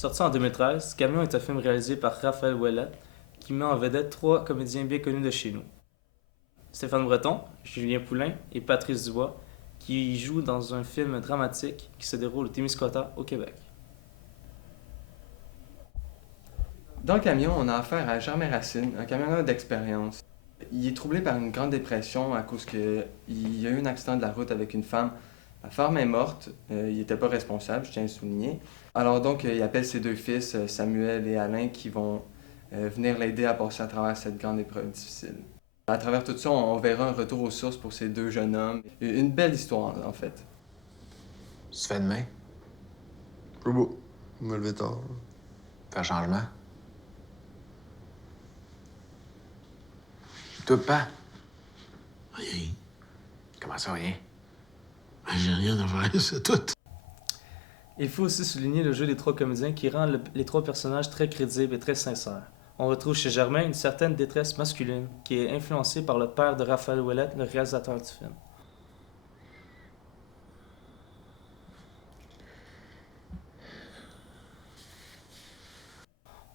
Sorti en 2013, Camion est un film réalisé par Raphaël Ouellet qui met en vedette trois comédiens bien connus de chez nous. Stéphane Breton, Julien Poulain et Patrice Dubois, qui jouent dans un film dramatique qui se déroule au Témiscouata, au Québec. Dans le camion, on a affaire à Germain Racine, un camionneur d'expérience. Il est troublé par une grande dépression à cause qu'il y a eu un accident de la route avec une femme. La femme est morte, il n'était pas responsable, je tiens à le souligner. Alors donc, il appelle ses deux fils, Samuel et Alain, qui vont venir l'aider à passer à travers cette grande épreuve difficile. À travers tout ça, on verra un retour aux sources pour ces deux jeunes hommes. Une belle histoire, en fait. Tu te fais demain? Pas beau. Me lever tard. Faire changement? Toi, pas? Rien. Comment ça, rien? J'ai rien à faire, c'est tout. Il faut aussi souligner le jeu des trois comédiens qui rend les trois personnages très crédibles et très sincères. On retrouve chez Germain une certaine détresse masculine qui est influencée par le père de Raphaël Ouellet, le réalisateur du film.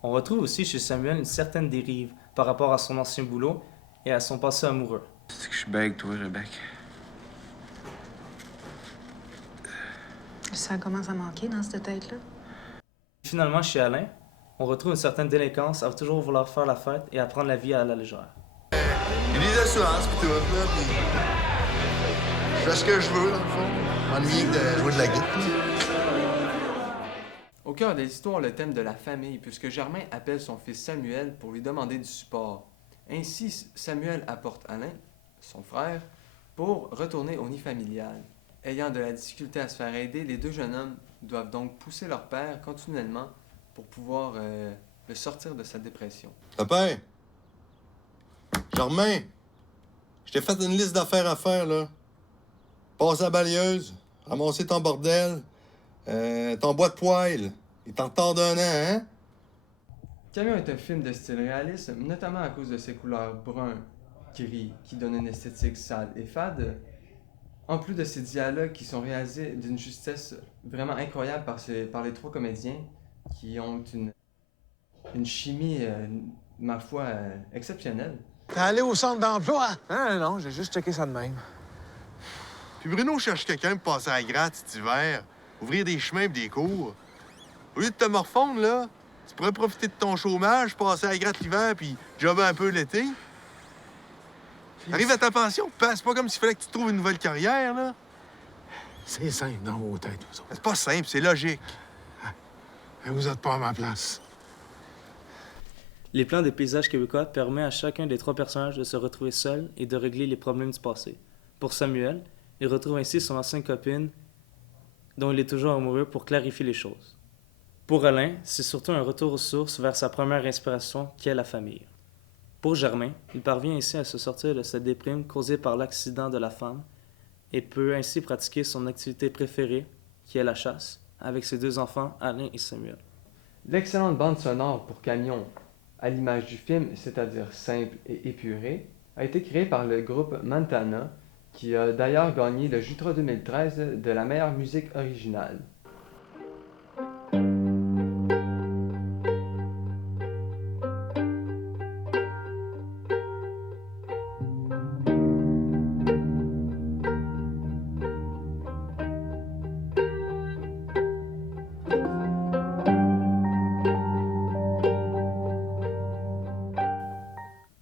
On retrouve aussi chez Samuel une certaine dérive par rapport à son ancien boulot et à son passé amoureux. C'est que je suis bègue, toi, Rebecca. Ça commence à manquer dans cette tête-là. Finalement, chez Alain, on retrouve une certaine délinquance à toujours vouloir faire la fête et à prendre la vie à la légère. Il y a des assurances pis tout, là, pis... Je fais ce que je veux, dans le fond. M'ennuyer de jouer de la guitare. Au cœur de l'histoire, le thème de la famille, puisque Germain appelle son fils Samuel pour lui demander du support. Ainsi, Samuel apporte Alain, son frère, pour retourner au nid familial. Ayant de la difficulté à se faire aider, les deux jeunes hommes doivent donc pousser leur père continuellement pour pouvoir le sortir de sa dépression. Papa! Germain! Je t'ai fait une liste d'affaires à faire, là. Passer à la balayeuse, ramasser ton bordel, ton bois de poêle. Il est en retard d'un an, hein? Camion est un film de style réaliste, notamment à cause de ses couleurs brun, gris, qui donnent une esthétique sale et fade, en plus de ses dialogues qui sont réalisés d'une justesse vraiment incroyable par les trois comédiens, qui ont une chimie, ma foi, exceptionnelle. T'es allé au centre d'emploi? Non, j'ai juste checké ça de même. Puis Bruno cherche quelqu'un pour passer à la gratte cet hiver, ouvrir des chemins et des cours. Au lieu de te morfondre, là, tu pourrais profiter de ton chômage, passer à la gratte l'hiver puis jobber un peu l'été. Arrive à ta pension, c'est pas comme s'il fallait que tu trouves une nouvelle carrière, là. C'est simple dans vos têtes, vous autres. C'est pas simple, c'est logique. Vous êtes pas à ma place. Les plans des paysages québécois permettent à chacun des trois personnages de se retrouver seul et de régler les problèmes du passé. Pour Samuel, il retrouve ainsi son ancienne copine dont il est toujours amoureux pour clarifier les choses. Pour Alain, c'est surtout un retour aux sources vers sa première inspiration qui est la famille. Pour Germain, il parvient ainsi à se sortir de cette déprime causée par l'accident de la femme et peut ainsi pratiquer son activité préférée, qui est la chasse, avec ses deux enfants, Alain et Samuel. L'excellente bande sonore pour Camion, à l'image du film, c'est-à-dire simple et épurée, a été créée par le groupe Montana, qui a d'ailleurs gagné le Jutra 2013 de la meilleure musique originale.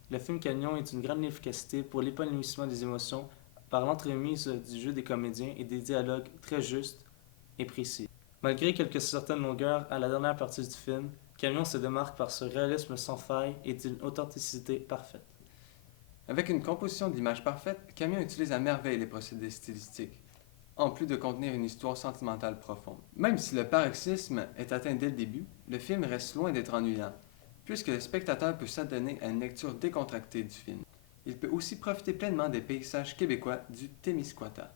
Le film Camion est une grande efficacité pour l'épanouissement des émotions par l'entremise du jeu des comédiens et des dialogues très justes et précis. Malgré quelques certaines longueurs à la dernière partie du film, Camion se démarque par ce réalisme sans faille et d'une authenticité parfaite. Avec une composition d'images parfaite, Camion utilise à merveille les procédés stylistiques, en plus de contenir une histoire sentimentale profonde. Même si le paroxysme est atteint dès le début, le film reste loin d'être ennuyant, puisque le spectateur peut s'adonner à une lecture décontractée du film. Il peut aussi profiter pleinement des paysages québécois du Témiscouata.